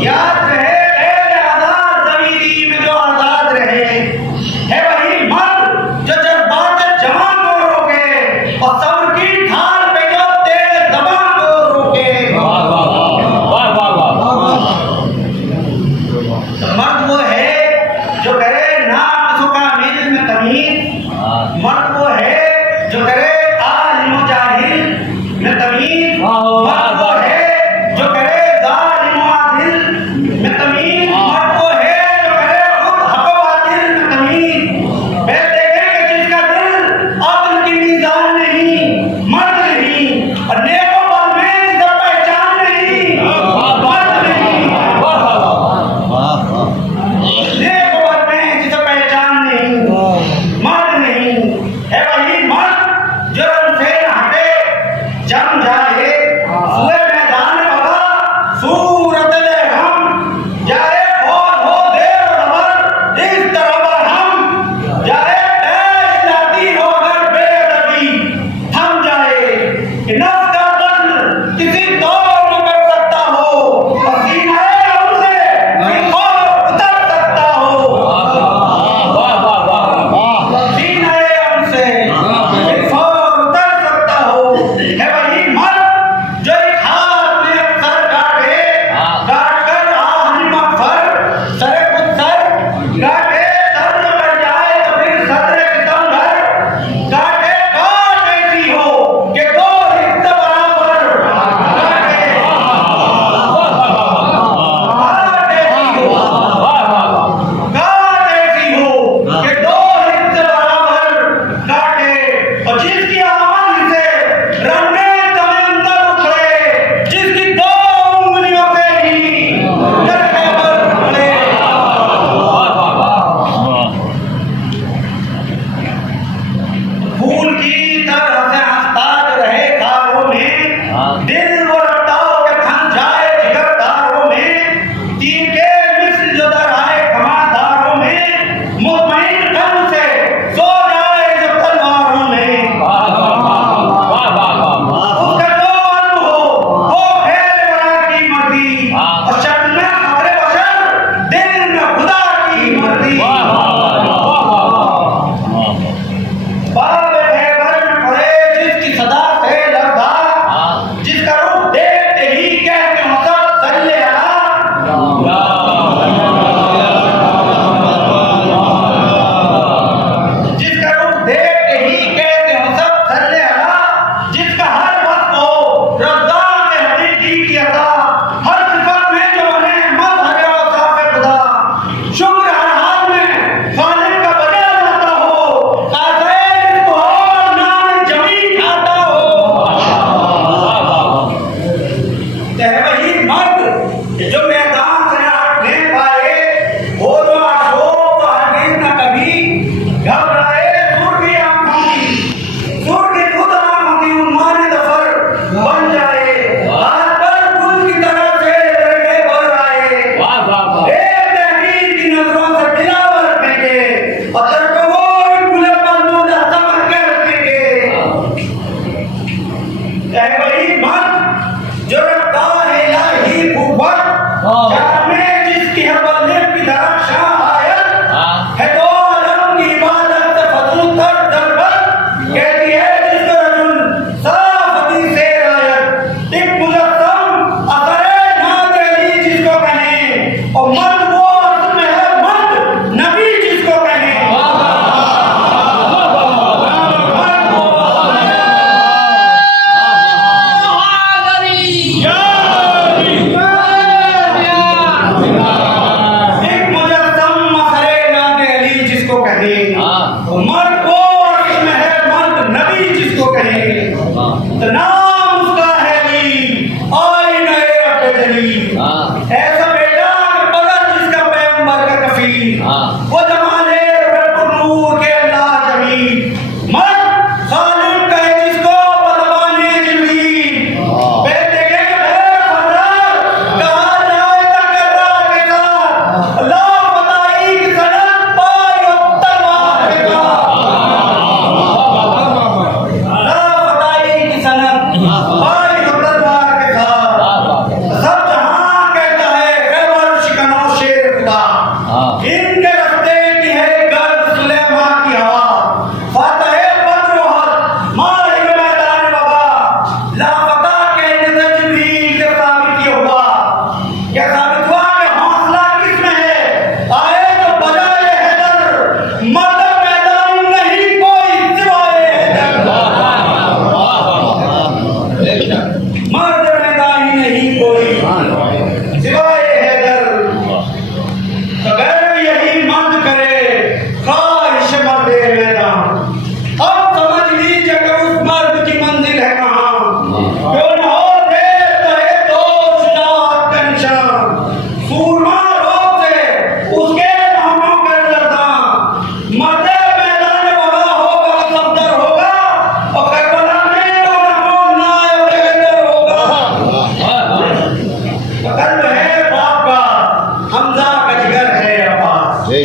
याद रहे ऐ आजाद ज़मीरी में जो आजाद रहे, है वही मर्द जो जज्बात जवान को रोके और सब्र की ढाल पे जो तेज ज़बान को रोके। मर्द वो है जो करे नाम का मिल में तमीज, मर्द वो है जो करे आलिम जाहिल में तमीज, मर्द वो है जो करे जालिम आदिल में तमीज, मर्द वो है जो करे खुद हक बातिल में तमीज। फिर देखेंगे जिसका दिल अक्ल की मीज़ान नहीं, मर्द नहीं, और नेकों पर में जिसका पहचान नहीं, मर्द नहीं, नेकों पर में जिसका पहचान नहीं, मर्द नहीं, है वही मर्द जो उनसे हटे जम जाए हुए मैदान बगा सूरत ले हम जाए फौज हो देर ज़बर इस तरह हम जाए ऐश लाती हो अगर बेअदबी थम जाए कि नफ्स का कत्ल किसी दौर में कर सकता हो और सीनाए हमसे खौफ उतर सकता हो, सीनाए हमसे खौफ उतर सकता हो। है वही मर्द जो एक हाथ में सर काटे काट कर आखिरी मगफर सरे खुद सर काटे, सर न कट जाए तो फिर सदरे सितम घर काटे, काट ऐसी हो कि दो हिस्से बराबर काटे, काट ऐसी हो, काट ऐसी हो कि दो हिस्से बराबर काटे। और जिसकी आमद से रंगे तमंतर उखड़े, जिसकी दो उंगलियों से ही डरके पर उखड़े। फूल की तरह से हंसता रहे खारों में, दिल वो रखता हो के थम जाए जिगरदारों में, तीर के मिस्र जो दराए कमादारों में, मुतमईन कल्ब से सो जाए जो तलवारों में। उसका जो अल्म हो वो फैले वरा की मर्जी, और शर्म में खतरे बशर दिल में खुदा की मर्जी। बाब खैबर में पड़े जिसकी सदा से लरज़ा, जिसका रूप देखते ही कहते हो सब सल्ले अला, जिसका रूप देखते ही कहते हो सब सल्ले अला, जिसका हर वक्त हो रज़्ज़ाक़ हकीकी की अता, हर सिफत में जो बने मज़हर औसाफ़ खुदा, शुक्र हर हाल में खालिक का बजा जाता हो, काज़े जिसको और नाम जमी खाता हो। है वही मर्द जो मैदान से हटने पाए, वो जो अशोक तो हरगिज़ न कभी घबराए, सुर की आँखों की, सुर की खुद आँखों की उन्माद दफर बन जाए, हाथ पर फूल की तरह से लड़के भर आए, एक तहकीर की नजरों से दिलावर फेंके और तरकमोर खुले बंदूक समझ के रखेंगे। है वही मर्द जो रखता है इलाही कुव्वत, जामे जिसकी है बदले की दरख्शां आयत, है दो आलम की इबादत से फजूल तर दरबत, कहती है जिसको रजुल साफ हदीस से रायत, एक मुजस्सम असरे नाज़ अली जिसको कहें, और मर्द वो असल में है मर्द नबी जिसको कहें। मर्द वो एक मुजस्सम असरे नाज़ अली जिसको कहें, मर्द वो असल में है मर्द नबी जिसको कहें। तो नाम उसका है अली, आईना रब जली, ऐसा बेटा कि बदल जिसका पैगंबर का कफील, वो जमाने रब्बुल नूर के अल्लाह जमील, मर्द खालिक का है जिसको बदबाने जिबरील। फिर देखेंगे कहा जाए तकर्रा के साथ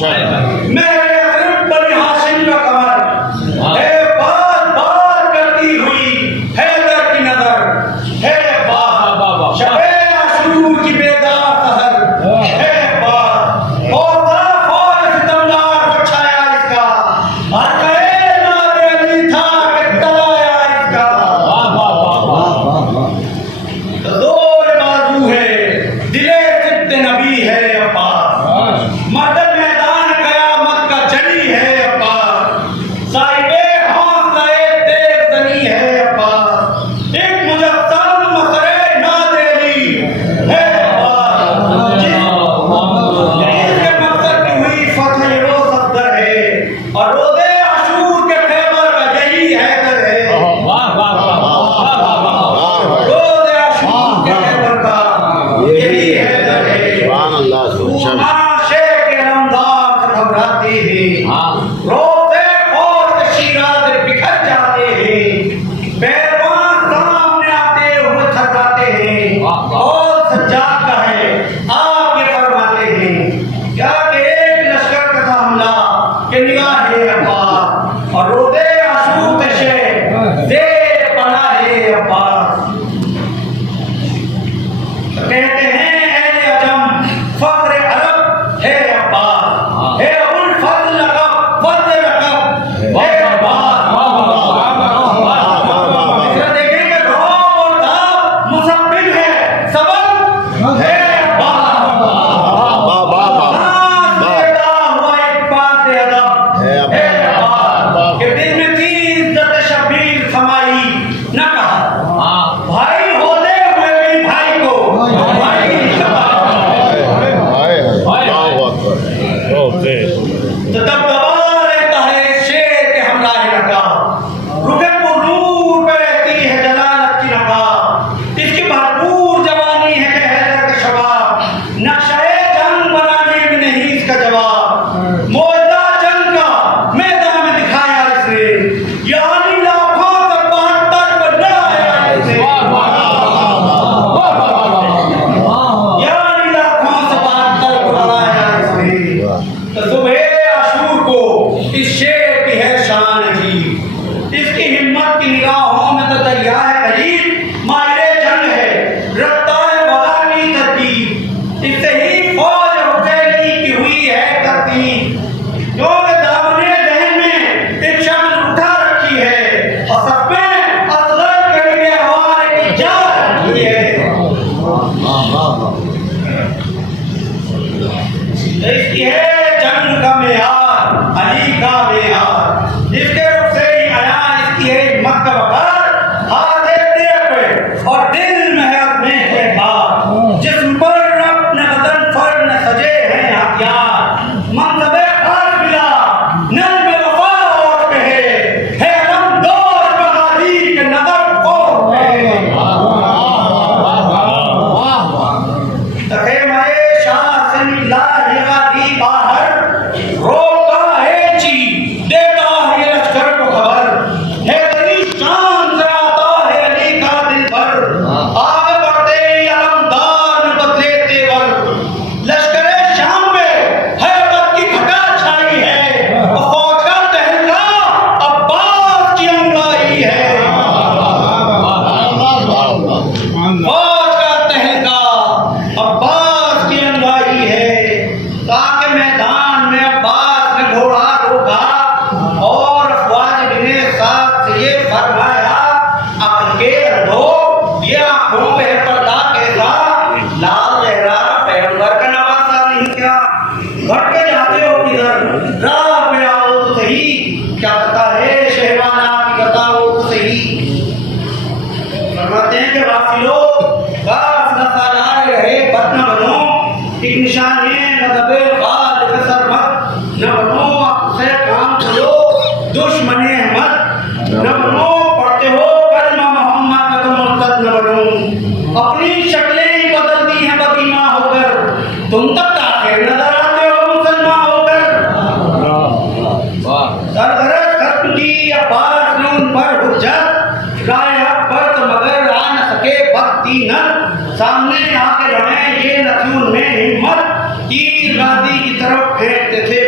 मेरे अतरफ बनी हाशिम का कमर है, बार बार करती हुई हैदर की नजर है, बार शबे आशूर की बेदार सहर है, बार और फौज सितमगार को छाया इसका, हर कहे नारे अली था कि तलाया इसका। जोर बाजू है, दिले सिद्ध नबी है अब्बास, मदद मैदान कयामत का जली है अब्बास, साहिबे हौसले तेज दनी है अब्बास, एक मुजस्सम मसरे नादे अली है अब्बास, जिसके मकसद की हुई फतह रो सफदर है, और रोज़े आशूर के खैबर का यही हैदर है। रोज़े आशूर के खैबर का यही हैदर है। शेख के रमजान से घबराते हैं, रोते फौज के शीराज़ बिखर जाते हैं, पैरवान सामने आते हुए थकाते हैं, और सज्जाद का है आप ये फरमाते हैं क्या कि एक लश्कर का था हमला के निगाह है अब्बास, और रोते आशूर पे शेख देर पड़ा है अब्बास। कहते हैं अहले अजम फख्र अरब है अब्बास, है अबुल फज़ल लक़ब फज़ल लक़ब है अब्बास। इसमें देखेंगे रौब और दाब मुसब्बिब है, सबब है अब्बास। नाज़ पैदा हुआ एक बात अदब है अब्बास, के दिल में थी इज्जत शबीर समाई न कहा, भाई होते हुए भी भाई को भाई तो तब दबा रहता है शेर के हमला लगा, रुके नूर पे रहती है जलालत की नकाब, इसकी भरपूर जवानी है कि हैदर का शबाब, नक्शे जंग बनाने में नहीं इसका जवाब, मोजा जंग का मैदान में दिखाया इसने, यानी लाखों से 72 बनाया इसने, यानी लाखों से 72 बनाया इसने। तो सुबह आशूर को इस शेर की है शान अजीब, इसकी हिम्मत की निगाहों में तो दरिया है करीब, माहिर जंग है रफ्ता है बगानी तरकीब, इससे ही फौज हुसैनी की हुई है तरतीब, क्योंकि दामने जहन में एक शक्ल उठा रखी है, और सब में असगर करीबे हवारे की जा रखी है। इसकी है जंग का मेयार, अली का मेयार, इसके रुख से ही आया इसकी है हिम्मत का वकार, हाथ है तेरे पे और दिल महल में है बात, जिस्म पर अपने बदन पर न सजे हैं हथियार, मनसबे खास मिला नल में वफा और पे है अलम दौर बहादी के नजर और पे तखे माए शाह से मिला दी बाहर, रोका है ची देता है लश्कर को खबर, है तेरी शान से आता है अली का दिल भर, आगे बढ़ते अलमदार में बदले तेवर, लश्कर शाम में हैबत की घटा छाई है, और फौज का तहलका अब्बास की अंगाई है, फौज का तहलका अब्बास की अंगाई है, ताकि मैदान में अब्बास ने घोड़ा रोका, और अफवाज बिने साथ से ये फरमाया अकल के अंधो ये आंखों पे पर्दा कैसा, लाल लहरा पैगंबर का नवासा नहीं क्या, भट के जाते हो किधर राह पे आओ तो सही, क्या पता है शहवाना की बताओ तो सही। फरमाते हैं कि वासिलो गाफ न सालार रहे बद न बनो, एक निशान है न दबे गाल के सरमत, न बनो आपसे काम करो दुश्मने अहमद, न बनो पढ़ते हो कलमा मोहम्मद का तो मुर्तद न बनो, अपनी शक्लें ही बदल दी हैं बदीमा होकर, तुम तक काफिर नजर आते हो मुसलमान होकर। सरगरज खत्म की अब्बास ने उन पर हुज्जत, राय हक पर तो मगर आ न सके भक्ति न, सामने आके रहे ये नथुन में हिम्मत, तीर गाजी की तरफ फेंकते थे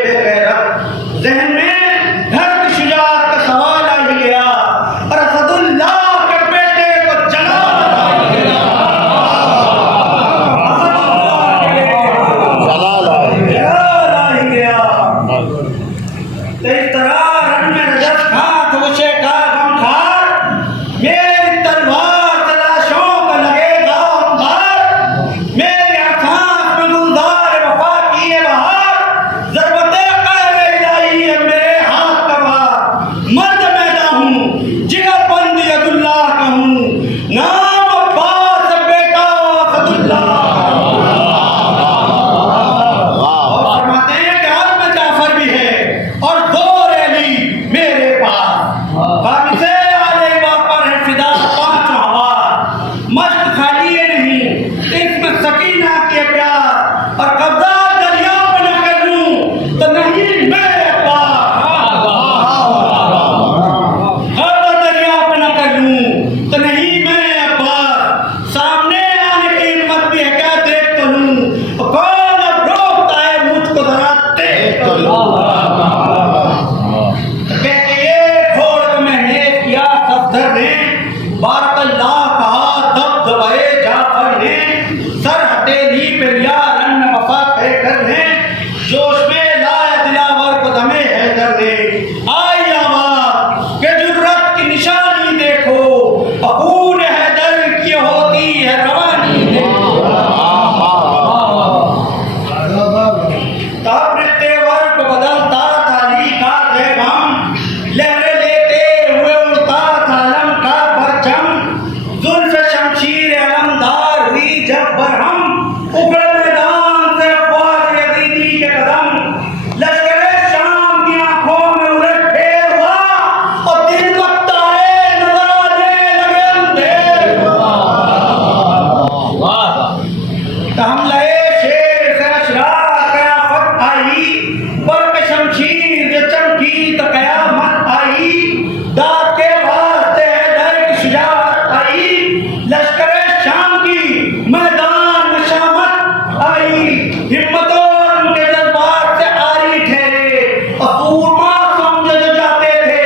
बड़ी हिम्मतों और उनके जज्बात से आरी ठहरे और सूरमा समझे जो जाते थे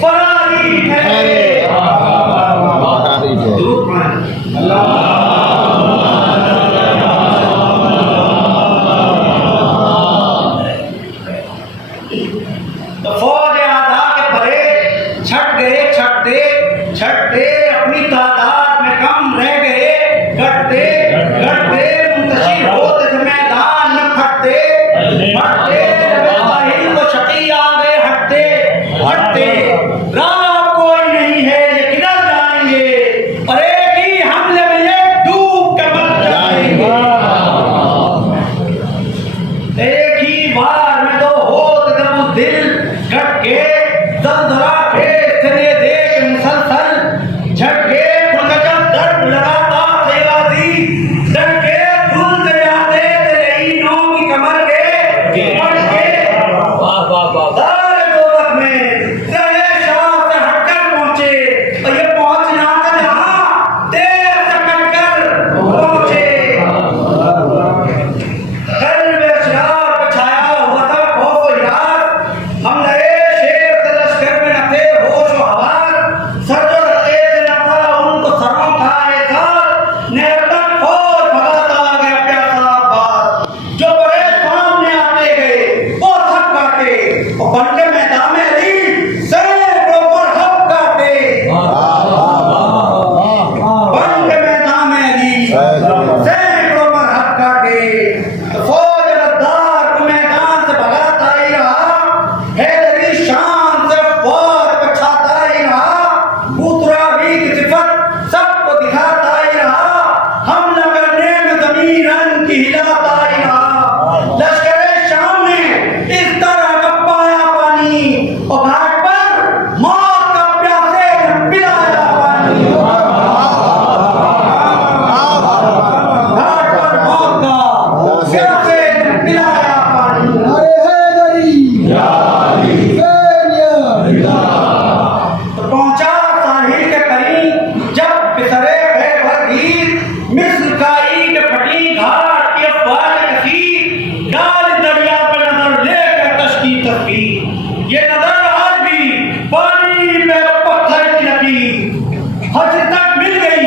फरारी ठहरे। दुरूद पढ़ें। तो फौज आधा के परे छटते अपनी तादाद में कम रह गए, घटते मुंतशिर होते थे मैदान में फटते साहिल को शकी आगे हटते राह कोई नहीं है ये किधर जाएंगे और एक ही हमले में ये डूब के मर जाएंगे। एक ही बार में दो होत जब उस दिल घट के जलजला के चले देख मुसलसल झटके फुलगजब दर्द लगाता थे गाजी डर के फूल से जाते तेरे नौ की कमर के मर के दार दोलत में तेरे शाह से हटकर पहुंचे और ये पहुंचना था जहां देर से कटकर पहुंचे। कल्ब अशरार पे छाया हुआ था खौफ और यार, हम नए शेर से लश्कर में न थे होश व हवास, सर जो रखते थे न था उनको सरों का एहसास, निरंतर फौज भगाता गया प्यासा अब्बास। जो बड़े सामने आते गए वो थक काटे और बन के मैदान में अली सैकड़ों पर हक काटे, बन के मैदान में अली सैकड़ों पर हक काटे। तो फौज गद्दार को मैदान से भगाता ही रहा, हैदरी शान से फौज पर छाता ही रहा, बूतराबी की सिफत सबको दिखाता ही रहा, हमला करने में ज़मीन रंग की हिलाता ही रहा। लश्कर शाम ने इस तरह का पाया पानी और घाट पर मौत का प्यासे ने पिलाया पानी, घाट पर मौत का प्यासे ने पिलाया पानी। तो पहुंचा साहिल के करीब जब बिसरे गए भरगीर, मिस्र का ईंट फटी घाट की अफवाह कसी, डाल दरिया पे नजर लेकर तश्की तस्वीर, ये नजर आज भी पानी पे पत्थर की लकीर, हज तक मिल गई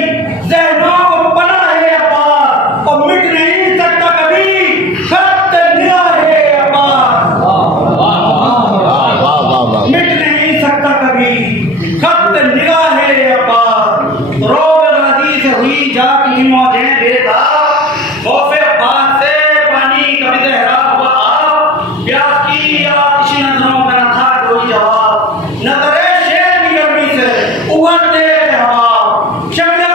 ज़हनों को पनाह है अब्बास और मिट नहीं सकता कभी खत निगाहे अब्बास, मिट नहीं सकता कभी खत निगाहे अब्बास। रोग गाजी से हुई जाती मौजें बेदाग, खौफे अब्बास से पानी कभी गहरा हुआ आप, प्यास की आतिशी नजरों का न था कोई जवाब, नजरे शेर की गर्मी से उभरते थे हवा, शमले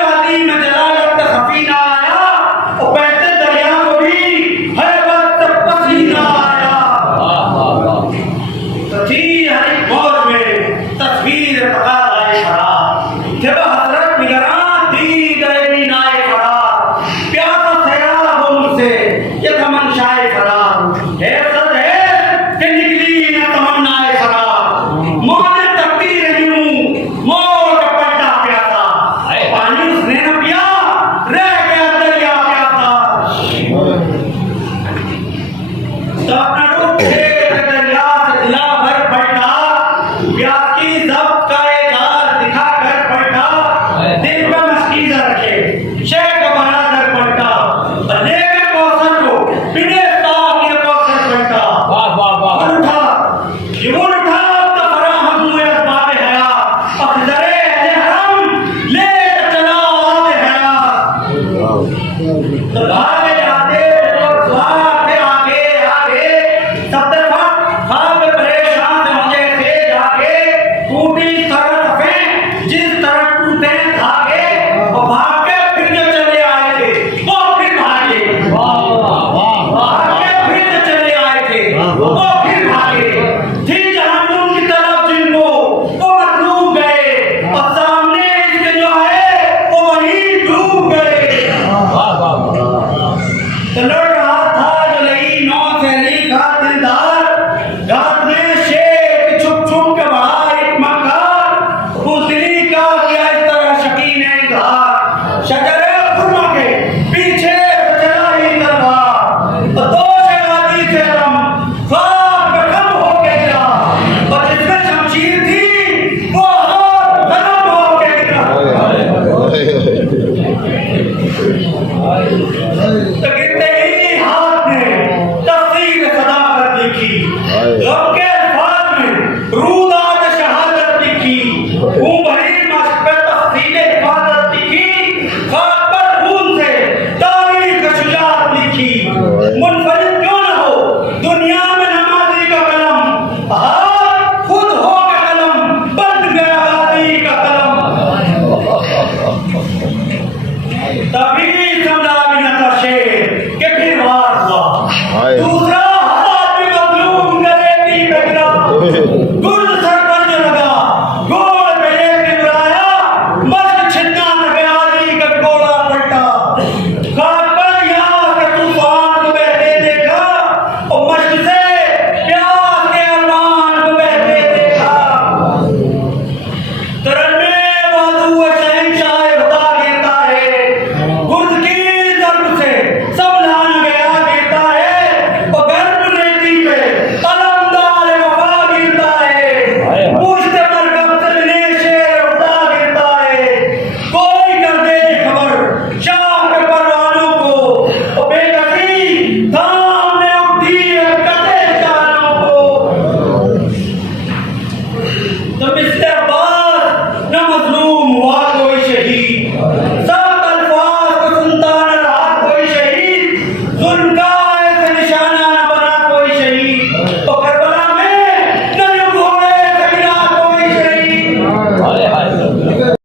जुल्म का